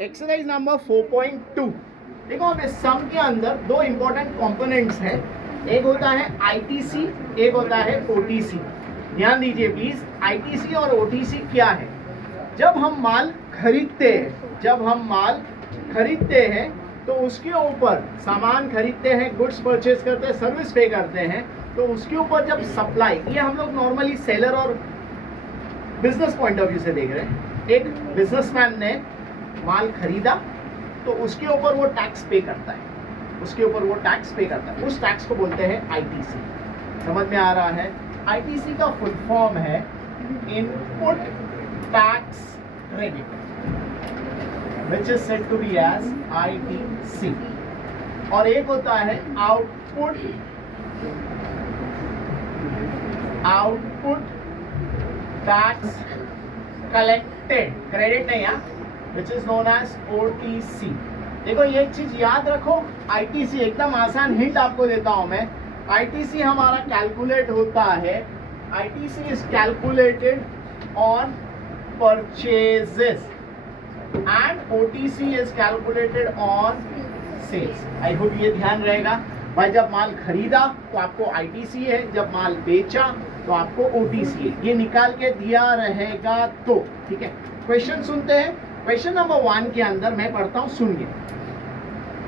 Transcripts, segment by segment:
Exercise number 4.2। देखो अब इस सम के अंदर दो इंपॉर्टेंट कंपोनेंट्स हैं, एक होता है आईटीसी, एक होता है ओटीसी। ध्यान दीजिए प्लीज, आईटीसी और ओटीसी क्या है। जब हम माल खरीदते हैं तो उसके ऊपर सामान खरीदते हैं, गुड्स परचेज करते हैं, सर्विस पे करते हैं, तो उसके ऊपर जब सप्लाई, ये हम लोग नॉर्मली सेलर और बिजनेस पॉइंट ऑफ व्यू से देख रहे हैं। एक बिजनेसमैन ने माल खरीदा तो उसके ऊपर वो टैक्स पे करता है, उस टैक्स को बोलते हैं आईटीसी। समझ में आ रहा है? आईटीसी का फुल फॉर्म है input tax credit, which is said to be as ITC। और एक होता है आउटपुट टैक्स कलेक्टेड, क्रेडिट नहीं है, which is known as OTC। देखो ये एक चीज याद रखो, ITC एकदम आसान हिंट आपको देता हूं मैं। ITC हमारा कैलकुलेट होता है, ITC is calculated on purchases and OTC is calculated on sales। I hope ये ध्यान रहेगा भाई। जब माल खरीदा तो आपको ITC है, जब माल बेचा तो आपको OTC है। ये निकाल के दिया रहेगा तो ठीक है। क्वेश्चन सुनते हैं। क्वेश्चन नंबर 1 के अंदर मैं पढ़ता हूँ, सुनिए।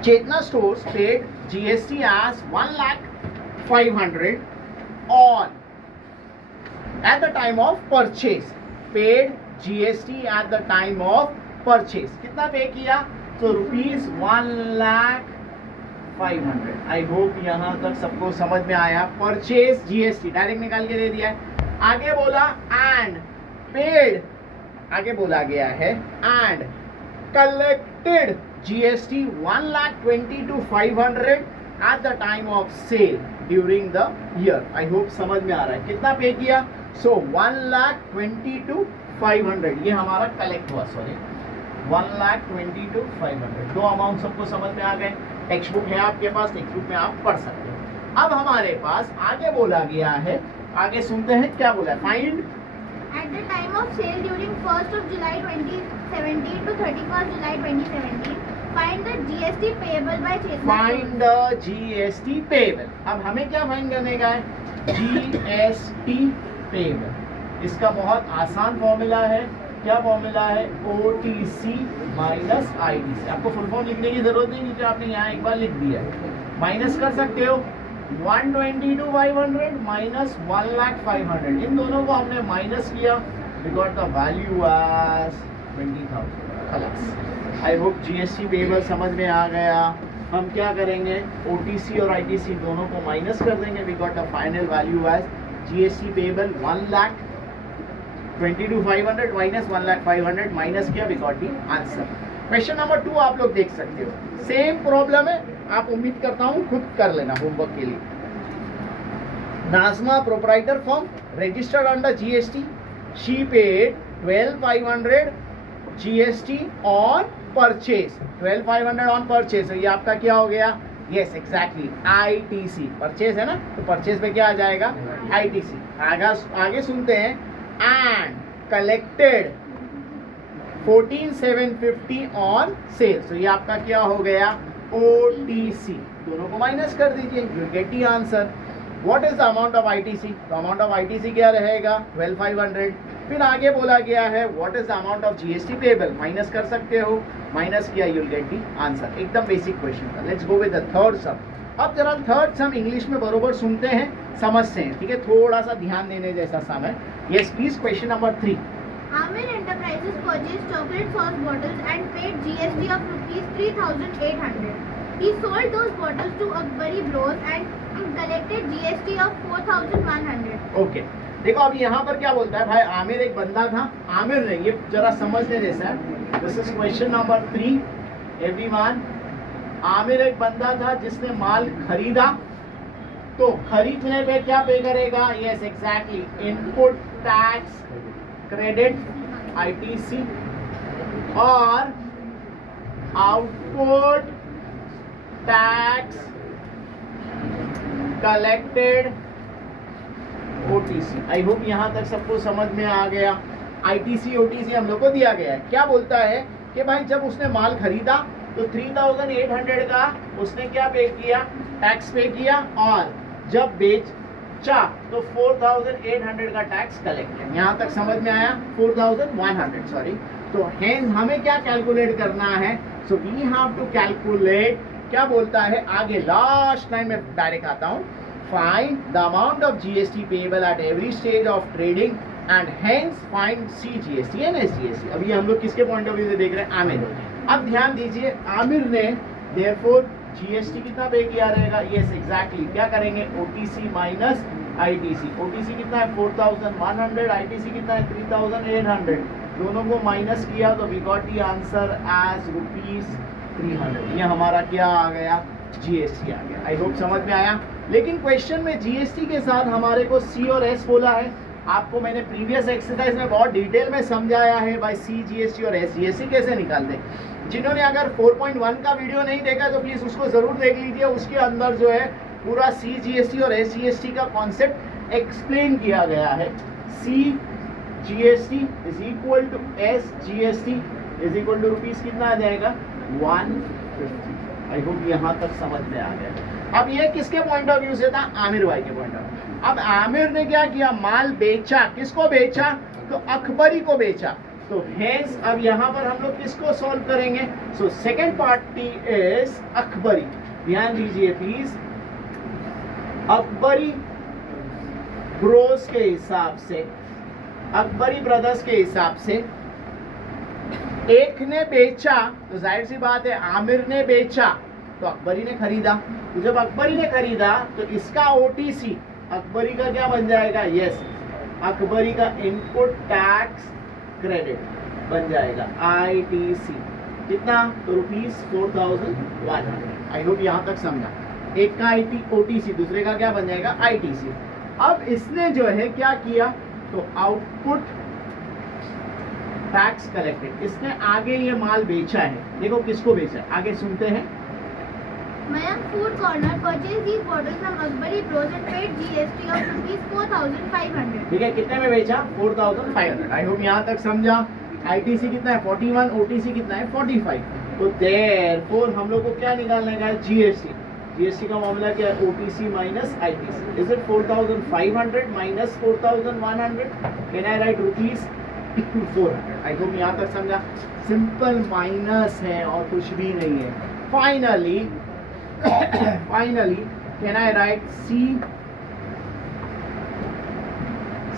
चेतना stores paid GST as 1,05,000 on at the time of purchase। paid GST at the time of purchase। कितना पे किया? तो ₹1,05,000। आई होप यहाँ तक सबको समझ में आया। परचेज GST डायरेक्ट निकाल के दे दिया है। आगे बोला एंड पेड, आगे बोला गया है and collected GST 1,22,500 at the time of sale during the year। I hope समझ में आ रहा है। कितना पे किया? सो 1,22,500 ये हमारा कलेक्ट हुआ। सॉरी 1,22,500। दो अमाउंट सबको समझ में आ गए। टेक्स्ट बुक है आपके पास, टेक्स्ट बुक में आप पढ़ सकते हो। अब हमारे पास आगे बोला गया है, आगे सुनते हैं क्या बोला। Find At the time of sale during 1st of July 2017 to 31st July 2017, find the GST payable by Chetna। Find the GST payable. अब हमें क्या फाइंड करने का है? GST payable. इसका बहुत आसान फॉर्मूला है। क्या फॉर्मूला है? OTC minus ITC। आपको फुल फॉर्म लिखने की जरूरत नहीं, क्योंकि आपने यहाँ एक बार लिख दिया है। माइनस कर सकते हो 122,500 माइनस 1,05,000। इन दोनों को हमने माइनस किया, we got the value as 20,000। खलास। आई होप GST पेबल समझ में आ गया। हम क्या करेंगे? OTC और ITC दोनों को माइनस कर देंगे, we got the final value as GST payable 1,22,500 minus 1,05,000 minus किया, we got the answer. Question number 2 आप लोग देख सकते हो, सेम प्रॉब्लम है। आप उम्मीद करता हूं खुद कर लेना होमवर्क के लिए। Najma proprietor firm registered under GST, she paid 12,500 GST on purchase. 12,500 on purchase, ये आपका क्या हो गया? Yes exactly ITC। परचेज है ना, तो परचेज पे क्या आ जाएगा? ITC। आगे सुनते हैं एंड कलेक्टेड 14,750 ऑन सेल। तो ये आपका क्या हो गया? OTC। दोनों को माइनस कर दीजिए, you get the answer. What is the amount of ITC? तो अमाउंट ऑफ ITC क्या रहेगा? 12,500। फिर आगे बोला गया है what is the amount of GST payable. Minus कर सकते हो, माइनस किया, यू गेट द आंसर। एकदम बेसिक क्वेश्चन था। Let's go with the third सम। अब जरा थर्ड सम इंग्लिश में बरोबर सुनते हैं, समझते हैं, ठीक है? थोड़ा सा ध्यान देने जैसा सम है। Yes please, question number 3। Amir Enterprises purchased chocolate sauce bottles and paid GST of ₹3,800। He sold those bottles to Akbari Bros and collected GST of 4,100। Okay देखो अब यहाँ पर क्या बोलता है भाई। आमिर एक बंदा था, आमिर ने, ये जरा समझने जैसा है। This is question number 3 everyone. Aamir एक बंदा था जिसने माल खरीदा, तो खरीदने पे क्या पे करेगा? Yes exactly input tax credit ITC और आउटपुट टैक्स कलेक्टेड OTC। आई होप यहाँ तक सबको समझ में आ गया। ITC OTC हम लोग को दिया गया है। क्या बोलता है कि भाई जब उसने माल खरीदा तो 3800 का उसने क्या पे किया, टैक्स पे किया, और जब बेचा तो 4800 का टैक्स कलेक्टेड। यहाँ तक समझ में आया? 4100 सॉरी। तो हेंस हमें क्या कैलकुलेट करना है? So we have to calculate, क्या बोलता है आगे, लास्ट लाइन में डायरेक्ट आता हूँ, find the amount of GST payable at every stage of trading and hence find CGST and SGST। अभी हम लोग किसके पॉइंट ऑफ व्यू से देख रहे हैं? आमिर। अब ध्यान दीजिए, आमिर ने देयरफॉर GST कितना पे किया रहेगा? यस एग्जैक्टली, क्या करेंगे? OTC minus ITC। OTC कितना है? 4100, ITC कितना है? 3800। दोनों को माइनस किया तो we got the answer as ₹300। ये हमारा क्या आ गया? GST आ गया। आई होप समझ में आया। लेकिन क्वेश्चन में GST के साथ हमारे को C और S बोला है। आपको मैंने प्रीवियस एक्सरसाइज में बहुत डिटेल में समझाया है भाई CGST और SGST कैसे निकालते हैं। जिन्होंने अगर 4.1 का वीडियो नहीं देखा तो प्लीज़ उसको ज़रूर देख लीजिए। उसके अंदर जो है पूरा CGST और SGST का कॉन्सेप्ट एक्सप्लेन किया गया है। CGST is equal to SGST is equal to rupees कितना आ जाएगा? 150। आई होप यहाँ तक समझ में आ गया। अब ये किसके पॉइंट ऑफ व्यू से था? आमिर भाई के पॉइंट ऑफ व्यू। अब आमिर ने क्या किया? माल बेचा। किसको बेचा? तो अकबरी को बेचा। तो हेंस अब यहाँ पर हम लोग किसको सॉल्व करेंगे? So second party is Akbari. ध्यान दीजिए प्लीज, अकबरी ब्रोस के हिसाब से, अकबरी ब्रदर्स के हिसाब से, एक ने बेचा तो जाहिर सी बात है आमिर ने बेचा तो अकबरी ने खरीदा। तो जब अकबरी ने खरीदा तो इसका OTC अकबरी का क्या बन जाएगा? यस, अकबरी का इनपुट टैक्स क्रेडिट बन जाएगा ITC। कितना? तो ₹4100। आई होप यहाँ तक समझा। एक का OTC, दूसरे का क्या बन जाएगा? ITC। अब इसने जो है क्या किया? तो आउटपुट टैक्स कलेक्टेड, इसने आगे ये माल बेचा है। देखो किसको बेचा है, आगे सुनते हैं। Mayank Food Corner purchased these bottles from Akbari Bros and paid GST of ₹4,500. ठीक है, कितने में बेचा? 4500। आई होप यहाँ तक समझा। ITC कितना है? 41। OTC कितना है? 45। तो देयरफॉर हम लोग को क्या निकालने का है? GST। GST का मामला क्या है? OTC minus ITC। Is it 4500 minus 4100? Can I right ₹400? I hope यहाँ तक समझा। सिंपल माइनस है और कुछ भी नहीं है। Finally can I write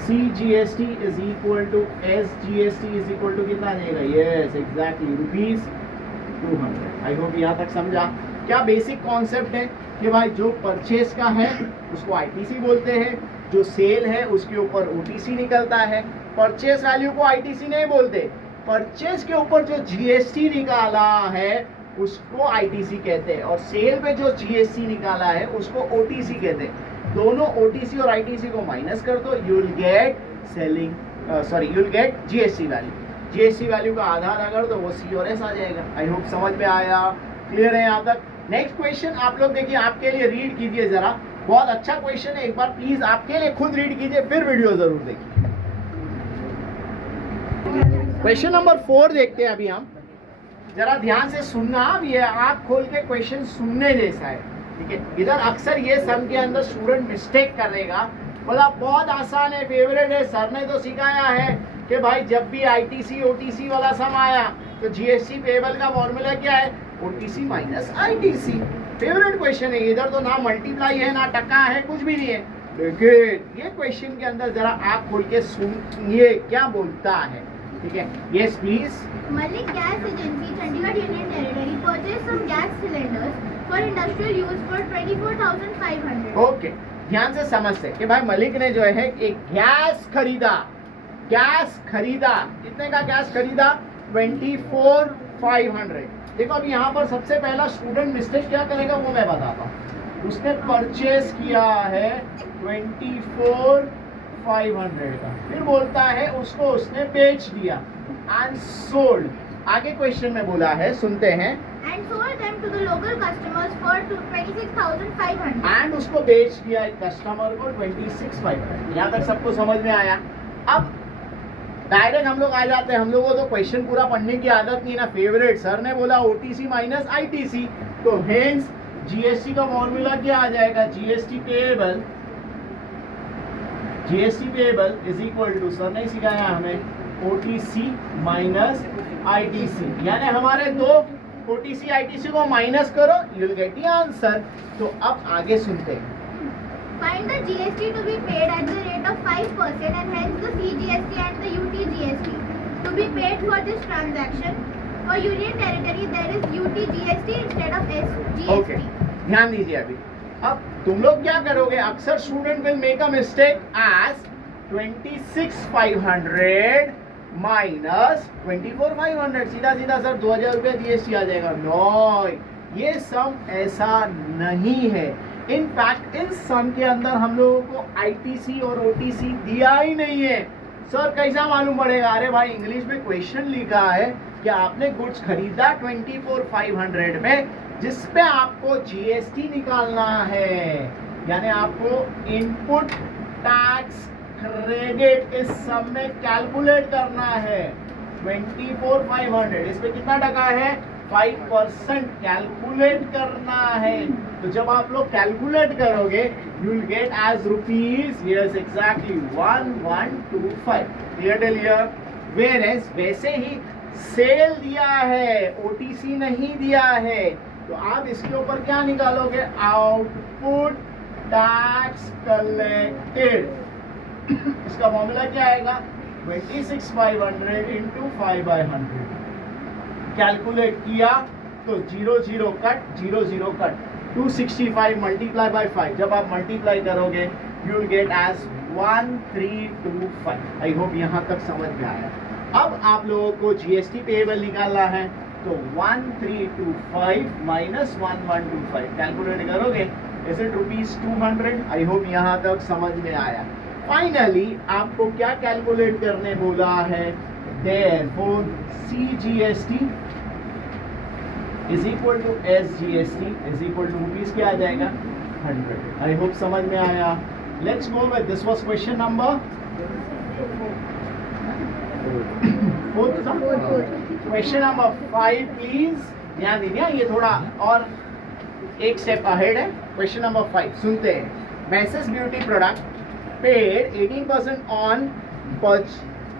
CGST is equal to SGST is equal to कितना आ जाएगा? yes exactly ₹200। आई होप यहाँ तक समझा। क्या बेसिक कॉन्सेप्ट है कि भाई जो परचेस का है उसको ITC बोलते हैं, जो सेल है उसके ऊपर OTC निकलता है। परचेस वैल्यू को ITC नहीं बोलते, परचेस के ऊपर जो GST निकाला है उसको ITC कहते हैं, और सेल पे जो GST निकाला है उसको OTC कहते हैं। दोनों OTC और ITC को माइनस कर दो, you will get you will gate GST value. GST value का आधार अगर तो वो C और S आ जाएगा। आई होप समझ में आया, क्लियर है यहाँ तक। नेक्स्ट क्वेश्चन आप लोग देखिए, आपके लिए रीड कीजिए जरा, बहुत अच्छा क्वेश्चन है। एक बार प्लीज आपके लिए खुद रीड कीजिए, फिर वीडियो जरूर देखिए। क्वेश्चन नंबर 4 देखते हैं अभी हम। जरा ध्यान से सुनना, अब ये आँख खोल के क्वेश्चन सुनने जैसा है, ठीक है। इधर अक्सर ये सम के अंदर स्टूडेंट मिस्टेक करेगा, बोला बहुत आसान है, फेवरेट है, सर ने तो सिखाया है कि भाई जब भी ITC OTC वाला सम आया तो GST पेएबल का फॉर्मूला क्या है? OTC minus ITC। Favourite question है। इधर तो ना मल्टीप्लाई है ना टका है, कुछ भी नहीं है। लेकिन ये क्वेश्चन के अंदर जरा आँख खोल के सुनिए क्या बोलता है, ठीक है। Yes please. Malik Gas Agency, Chandigarh Union Territory, purchased some gas cylinders for industrial use for 24,500. Okay, ध्यान से समझते हैं कि भाई मलिक ने जो है एक गैस खरीदा। गैस खरीदा, कितने का गैस खरीदा? 24,500। देखो अब यहाँ पर सबसे पहला स्टूडेंट मिस्टेक क्या करेगा वो मैं बताता हूँ। उसने परचेस किया है 24,500 का, फिर बोलता है उसको उसने बेच दिया एंड सोल्ड। आगे क्वेश्चन में बोला है, सुनते हैं। And sold them to the local customers for 26,500. And उसको बेच दिया एक कस्टमर को 26,500। यहाँ तक सबको समझ में आया। अब डायरेक्ट हम लोग आ जाते हैं, हम लोगों को तो क्वेश्चन पूरा पढ़ने की आदत नहीं ना। फेवरेट सर ने बोला ओटीसी माइनस आईटीसी, तो हेंस जीएसटी का फॉर्मूला क्या आ जाएगा, GST payable is equal to, sir ने सिखाया हमें, ओटीसी माइनस आईटीसी, यानी हमारे दो ओटीसी आईटीसी को माइनस करो, you will get the answer. तो अब आगे सुनते हैं। Find the GST to be paid at the rate of 5% and hence the CGST and the UTGST to be paid for this transaction. For Union Territory there is UTGST instead of SGST. Okay, ध्यान दीजिए अभी। अब तुम लोग क्या करोगे, अक्सर student will make a mistake as 26,500 minus 24,500, सीधा सीधा सर 2,000 रुपये जीएसटी आ जाएगा। नो, ये सम ऐसा नहीं है। इनफैक्ट इस सम के अंदर हम लोगों को आईटीसी और ओटीसी दिया ही नहीं है। सर कैसा मालूम पड़ेगा, अरे भाई इंग्लिश में क्वेश्चन लिखा है कि आपने गुड्स खरीदा 24,500 में, जिस पे आपको जीएसटी निकालना है, यानी आपको इनपुट टैक्स क्रेडिट इस सम में कैलकुलेट करना है। 24,500 इस पे कितना टका है, 5% कैलकुलेट करना है। तो जब आप लोग कैलकुलेट करोगे you will get as rupees, yes exactly 1125, clear till, where as वैसे ही सेल दिया है, ओटीसी नहीं दिया है, तो आप इसके ऊपर क्या निकालोगे, आउटपुट टैक्स कलेक्टेड। इसका फॉर्मूला क्या आएगा, 26,500 इंटू 5/100, कैलकुलेट किया तो 0 0 कट 0 0 कट, 265 मल्टीप्लाई बाय 5, जब आप मल्टीप्लाई करोगे you will get as 1325। I hope यहाँ तक समझ में आया। अब आप लोगों को जीएसटी पेएबल निकालना है, तो 1325 माइनस 1125 कैलकुलेट करोगे, इज इट ₹200। आई होप यहाँ तक समझ में आया। फाइनली आपको क्या कैलकुलेट करने बोला है, therefore CGST is equal to SGST is equal to rupees क्या आ जाएगा, 100। आई होप समझ में आया। Let's go with this was question number 4। Question number 5 please ध्यान दीजिए, ये थोड़ा और एक स्टेप अहेड है। क्वेश्चन नंबर 5 सुनते हैं। Message beauty product paid 18% on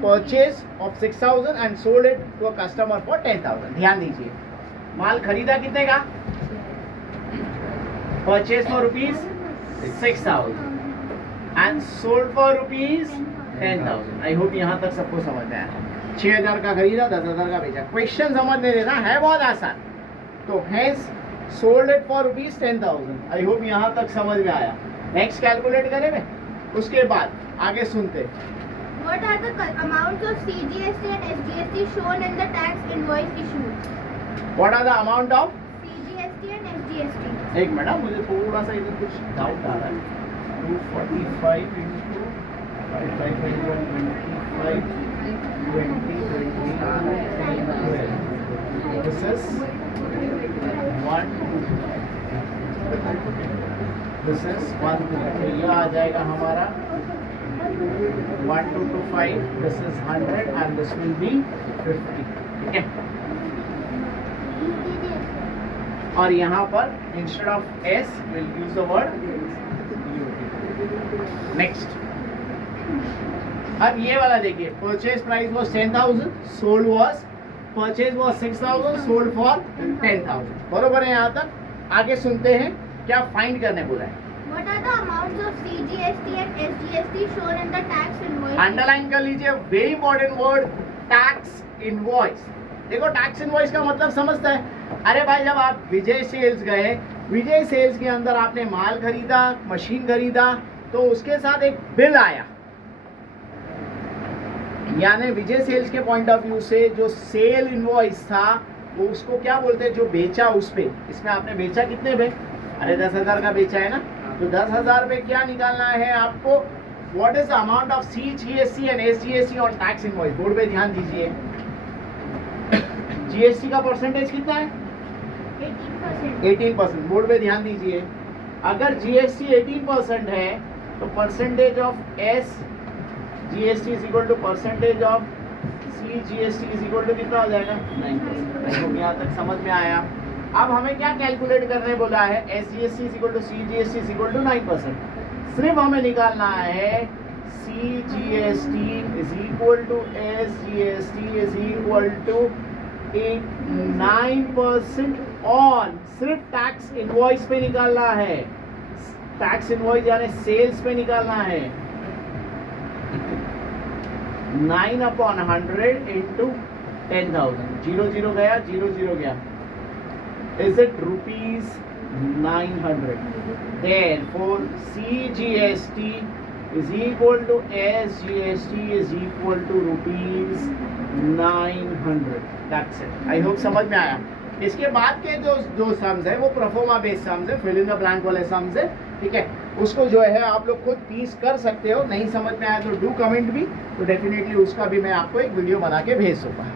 purchase of 6,000 and sold it to a customer for 10,000। ध्यान दीजिए, माल खरीदा कितने का, purchase for ₹6,000 and sold for ₹10,000। I hope यहाँ तक सबको समझ में आया। 6,000 का खरीदा, 10,000 का बेचा। क्वेश्चन समझने देना है बहुत आसान। तो has sold it for ₹10,000। I hope यहाँ तक समझ में आया। नेक्स्ट कैलकुलेट करेंगे, उसके बाद आगे सुनते। What are the amounts of CGST and SGST shown in the tax invoice issued? What are the amount of CGST and SGST? एक मिनट, मुझे थोड़ा सा इधर कुछ डाउट आ रहा है। 245 into 5,525 this is 1 this is 1 2, ये आ जाएगा हमारा 1225, this is 100 and this will be 50। ठीक है, और यहाँ पर instead of S will use the word next. अब ये वाला देखिए, purchase price was 10,000, sold was, purchase was 6,000, sold for 10,000। बरोबर है यहाँ तक। आगे सुनते हैं क्या फाइंड करने बोला है। What are the amounts of CGST and SGST shown in the tax invoice? Underline कर लीजिए, very important word, tax invoice. देखो टैक्स इनवॉइस का मतलब समझता है, अरे भाई जब आप विजय सेल्स गए, विजय सेल्स के अंदर आपने माल खरीदा, मशीन खरीदा, तो उसके साथ एक बिल आया, यानी विजय सेल्स के पॉइंट ऑफ व्यू से जो सेल इनवॉइस था वो उसको क्या बोलते हैं, जो बेचा उस पे। इसमें आपने बेचा कितने पे, अरे 10,000 का बेचा है ना, तो 10,000 पे क्या निकालना है आपको, what is the amount of CGST and SGST on tax invoice. Board पे ध्यान दीजिए, जीएसटी का परसेंटेज कितना है, 18%। बोर्ड पे ध्यान दीजिए, अगर जीएसटी 18% है तो percentage of SGST is equal to percentage of C G S T is equal to कितना हो जाएगा 9%। देखो यहाँ तक समझ में आया। अब हमें क्या कैलकुलेट करने बोला है, S G S T is equal to C G S T is equal to 9%। सिर्फ हमें निकालना है C G S T is equal to S G S T is equal to 9% on, सिर्फ टैक्स इनवॉइस पे निकालना है, tax invoice यानी sales पे निकालना है। 9/100 इंटू 10,000, 0 गया, 0 गया, is it rupees 900? Therefore CGST is equal to SGST is equal to rupees 900. That's it. I hope समझ में आया। इसके बाद के जो सम्स है वो प्रोफोर्मा बेस्ड सम्स है, फिल इन द ब्लैंक वाले सम्स है, ठीक है। उसको जो है आप लोग खुद पीस कर सकते हो, नहीं समझ में आया तो डू कमेंट भी, तो डेफिनेटली उसका भी मैं आपको एक वीडियो बना के भेज दूँगा।